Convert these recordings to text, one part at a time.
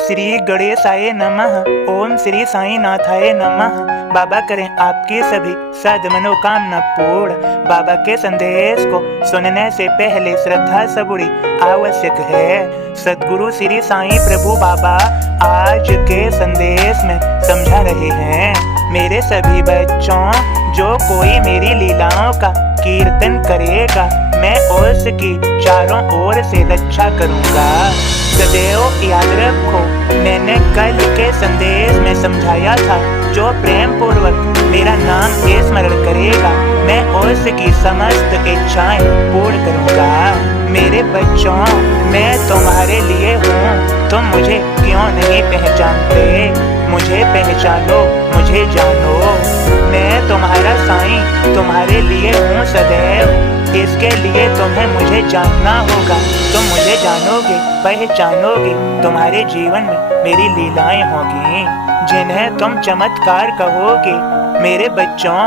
श्री गणेशाय नमः। ओम श्री साईं नाथाय नमः। बाबा करें आपकी सभी सद मनोकामना पूर्ण। बाबा के संदेश को सुनने से पहले श्रद्धा सबूरी आवश्यक है। सद्गुरु श्री साईं प्रभु बाबा आज के संदेश में समझा रहे हैं, मेरे सभी बच्चों, जो कोई मेरी लीलाओं का कीर्तन करेगा, मैं उसकी चारों ओर से रक्षा करूंगा। सदैव याद रखो, मैंने कल के संदेश में समझाया था, जो प्रेम पूर्वक मेरा नाम स्मरण करेगा, मैं उसकी समस्त इच्छाएं पूर्ण करूंगा। मेरे बच्चों, मैं तुम्हारे लिए हूँ, तुम मुझे क्यों नहीं पहचानते? मुझे पहचानो, मुझे जानो, मैं तुम्हारा साईं तुम्हारे लिए हूँ सदैव। इसके लिए तुम्हें मुझे जानना होगा, तुम मुझे जानोगे, पहचानोगे, तुम्हारे जीवन में मेरी लीलाएं होगी, जिन्हें तुम चमत्कार कहोगे। मेरे बच्चों,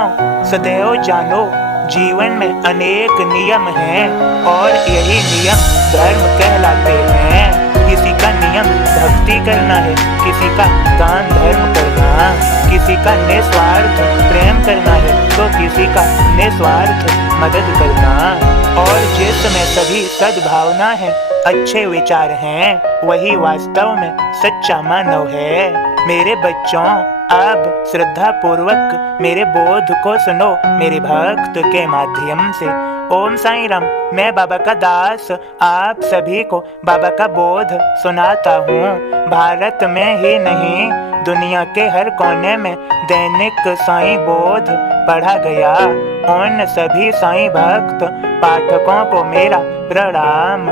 सदैव जानो, जीवन में अनेक नियम हैं और यही नियम धर्म कहलाते हैं। किसी का नियम भक्ति करना है, किसी का दान धर्म करना, किसी का निस्वार्थ प्रेम करना है, तो किसी का निस्वार्थ मदद करना। और जिसमें सभी सद्भावना है, अच्छे विचार हैं, वही वास्तव में सच्चा मानव है। मेरे बच्चों, अब श्रद्धा पूर्वक मेरे बोध को सुनो, मेरे भक्त के माध्यम से। ओम साईं राम। मैं बाबा का दास आप सभी को बाबा का बोध सुनाता हूँ। भारत में ही नहीं, दुनिया के हर कोने में दैनिक साईं बोध पढ़ा गया। उन सभी साईं भक्त पाठकों को मेरा प्रणाम।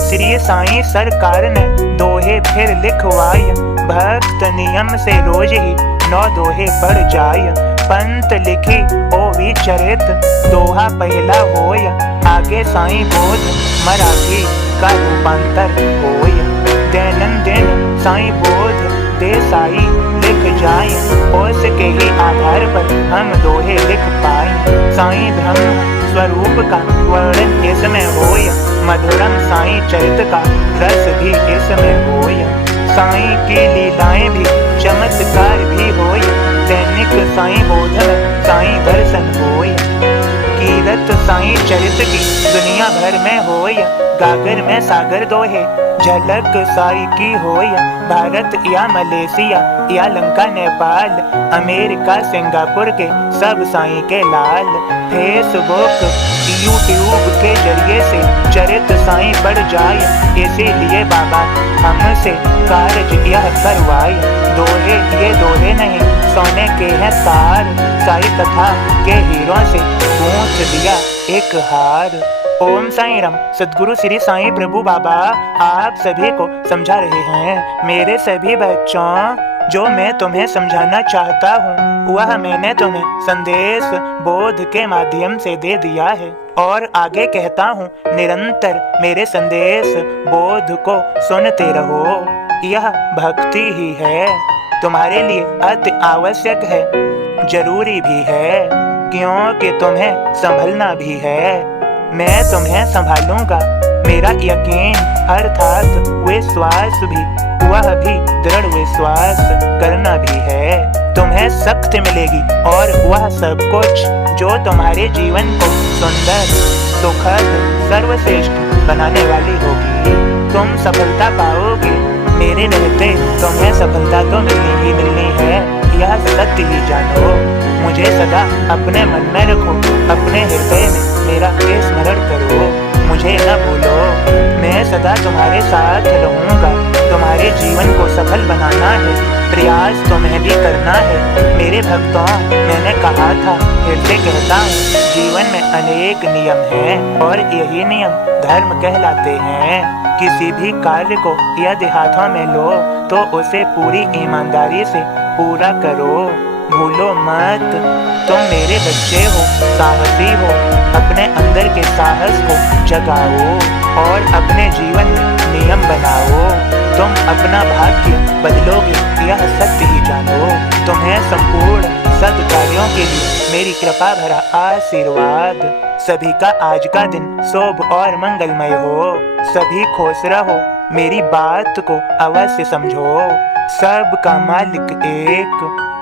श्री साईं सरकार ने दोहे फिर लिखवाए, भक्त नियम से रोज ही 9 दोहे पढ़ जाय। पंत लिखी ओ विचरित, दोहा पहला होय, आगे साईं बोध मराठी का रूपांतर होय। दैनंदिन साईं बोध दे साई लिख जाए, उसके ही आधार पर हम दोहे लिख पाए। साईं ब्रह्म स्वरूप का वर्णन इसमें होय, मधुरम साईं चरित का रस भी इसमें होय। साईं की लीलाएं भी चमत्कार भी होय, दैनिक साईं बोध में साईं दर्शन होय। कीरत साईं चरित की दुनिया भर में होय, गागर में सागर दोहे झलक साई की होय। भारत या मलेशिया या लंका नेपाल, अमेरिका सिंगापुर के सब साईं के लाल। फेसबुक यूट्यूब के जरिए से चरित साईं बढ़ जाए, इसीलिए बाबा हमसे कार्य यह करवाए। दोहे ये दोहे नहीं, सोने के हैं तार, साई कथा के हीरों से गूंथ दिया एक हार। ओम साईं राम। सद्गुरु श्री साईं प्रभु बाबा आप सभी को समझा रहे हैं, मेरे सभी बच्चों, जो मैं तुम्हें समझाना चाहता हूँ, वह मैंने तुम्हें संदेश बोध के माध्यम से दे दिया है। और आगे कहता हूँ, निरंतर मेरे संदेश बोध को सुनते रहो। यह भक्ति ही है, तुम्हारे लिए अति आवश्यक है, जरूरी भी है, क्योंकि तुम्हें संभलना भी है। मैं तुम्हें संभालूंगा, मेरा यकीन अर्थात विश्वास भी, वह भी दृढ़ विश्वास करना भी है। तुम्हें शक्ति मिलेगी और वह सब कुछ जो तुम्हारे जीवन को सुंदर, सुखद, सर्वश्रेष्ठ बनाने वाली होगी। तुम सफलता पाओगे, मेरे रहते तुम्हें सफलता तो मिलनी ही मिलनी है, यह सत्य ही जानो। मुझे सदा अपने मन में रखो, अपने हृदय में मेरा स्मरण करो, मुझे न भूलो। मैं सदा तुम्हारे साथ रहूंगा, तुम्हारे जीवन को सफल बनाना है, प्रयास तुम्हें भी करना है। मेरे भक्तों, मैंने कहा था, फिर से कहता हूँ, जीवन में अनेक नियम हैं और यही नियम धर्म कहलाते हैं। किसी भी कार्य को यदि हाथों में लो तो उसे पूरी ईमानदारी से पूरा करो, भूलो मत। तुम मेरे बच्चे हो, साहसी हो, अपने अंदर के साहस को जगाओ और अपने जीवन में नियम बनाओ। तुम अपना भाग्य बदलोगे, यह सत्य ही जानो। तुम्हें संपूर्ण सब कार्यों के लिए मेरी कृपा भरा आशीर्वाद। सभी का आज का दिन शुभ और मंगलमय हो। सभी खुश रहो, मेरी बात को अवश्य समझो। सबका मालिक एक।